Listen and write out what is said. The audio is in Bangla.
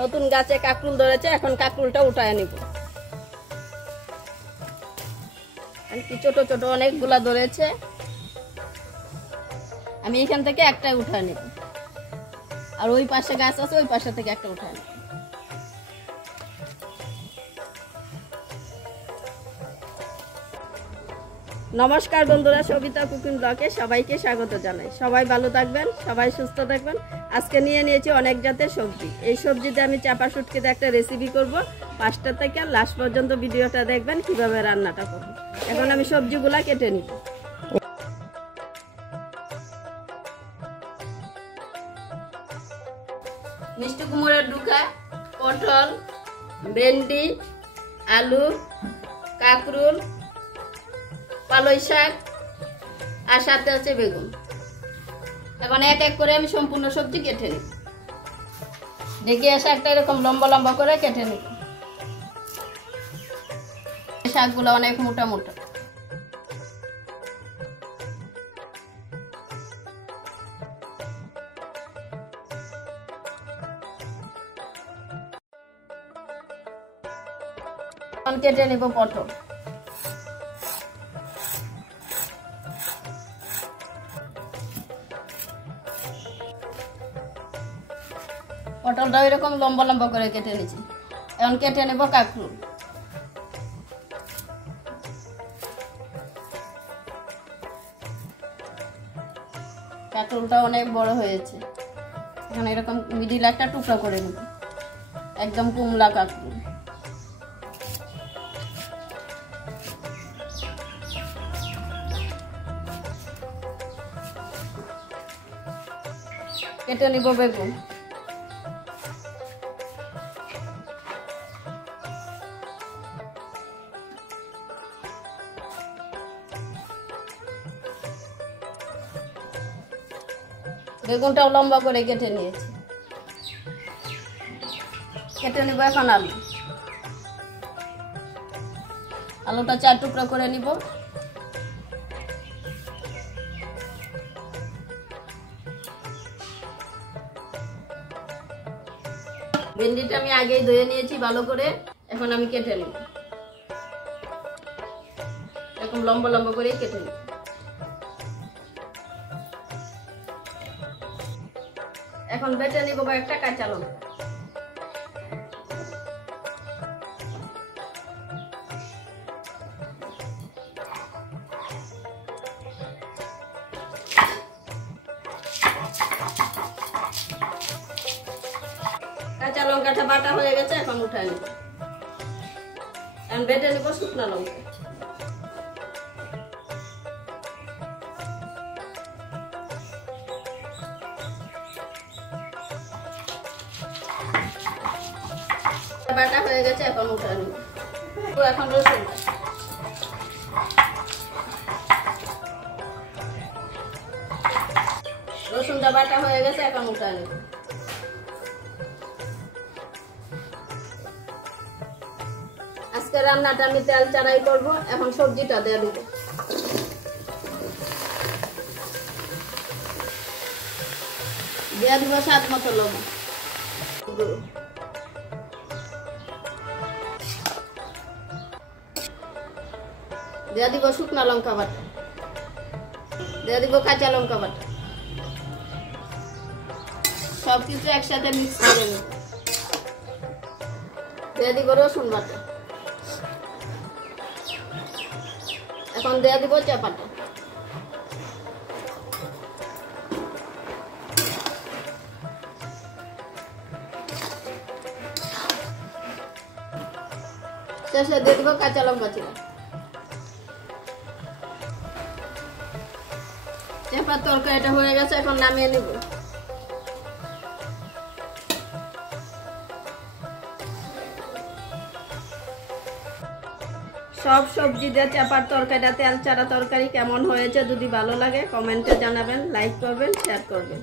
নতুন গাছে কাকরুল ধরেছে, এখন কাকরুলটা উঠায় নিব। ছোট ছোট অনেকগুলা ধরেছে, আমি এখান থেকে একটা উঠায় নিব। আর ওই পাশে গাছ আছে, ওই পাশে থেকে একটা উঠায় নিব। নমস্কার বন্ধুরা, সবিতা কুকিং ব্লগে সবাইকে স্বাগত জানাই। সবাই ভালো থাকবেন, সবাই সুস্থ থাকবেন। আজকে নিয়ে নিয়েছি অনেক জাতের সবজি। এই সবজিতে আমি চাপা শুটকিতে একটা রেসিপি করব। 5টা থেকে লাস্ট পর্যন্ত ভিডিওটা দেখবেন কিভাবে রান্নাটা করব। এখন আমি সবজিগুলা কেটে নিব। মিষ্টি কুমড়োর ডুকা, পটল, ভেন্ডি, আলু, কাকরুল, পালই শাক আর সাথে হচ্ছে বেগুন। এখন এক এক করে আমি সম্পূর্ণ সবজি কেটে নিব। দেখি শাকটা এরকম লম্বা লম্বা করে কেটে নিব। শাকগুলো অনেক মোটা মোটা। এখন কেটে নিব পটল। পটলটা এরকম লম্বা লম্বা করে কেটে নিয়েছি। এখন কেটে নেব কাকরুল। কাকরুলটা অনেক বড় হয়েছে, এখন এরকম মিডিল একটা টুকরা করে নেব, একদম কুমলা কাকরুল। কেটে নিব বেগুন। বেগুনটাও লম্বা করে কেটে নিয়েছি। কেটে নিব এখন আলু। আলুটা 4 টুকরা করে নিব। ভেন্ডিটা আমি আগেই ধুয়ে নিয়েছি ভালো করে, এখন আমি কেটে নিব। এরকম লম্বা লম্বা করে কেটে নিব। এখন বেটে নিব কয়েকটা কাঁচা লঙ্কা। কাঁচা লঙ্কাটা বাটা হয়ে গেছে, এখন উঠায় নিব। এখন বেটে নিব শুকনো লঙ্কা। বাটা হয়ে গেছে, এখন উঠায় নিব। এখন রসুন, রসুনটা বাটা হয়ে গেছে, এখন উঠায় নিব। আজকে রান্নাটা আমি তেল ছাড়াই করব। এখন সবজিটা দিয়ে দিব। দিয়ে দিব স্বাদ মতো লবণ। দিয়ে দিব শুকনা লঙ্কা বাটা। দিয়ে দিব কাঁচা লঙ্কা বাটা। সবকিছু একসাথে মিক্স করে নিব। দিয়ে দিব রসুন বাটা। এখন দিয়ে দিব চাপাটা। শেষে দিয়ে দিব কাঁচা লঙ্কা চিরা। চাপার তরকারিটা হয়ে গেছে, এখন নামিয়ে নিব। সব সবজি দিয়ে চাপার তরকারিটা তেল ছাড়া তরকারি কেমন হয়েছে যদি ভালো লাগে কমেন্টে জানাবেন, লাইক করবেন, শেয়ার করবেন।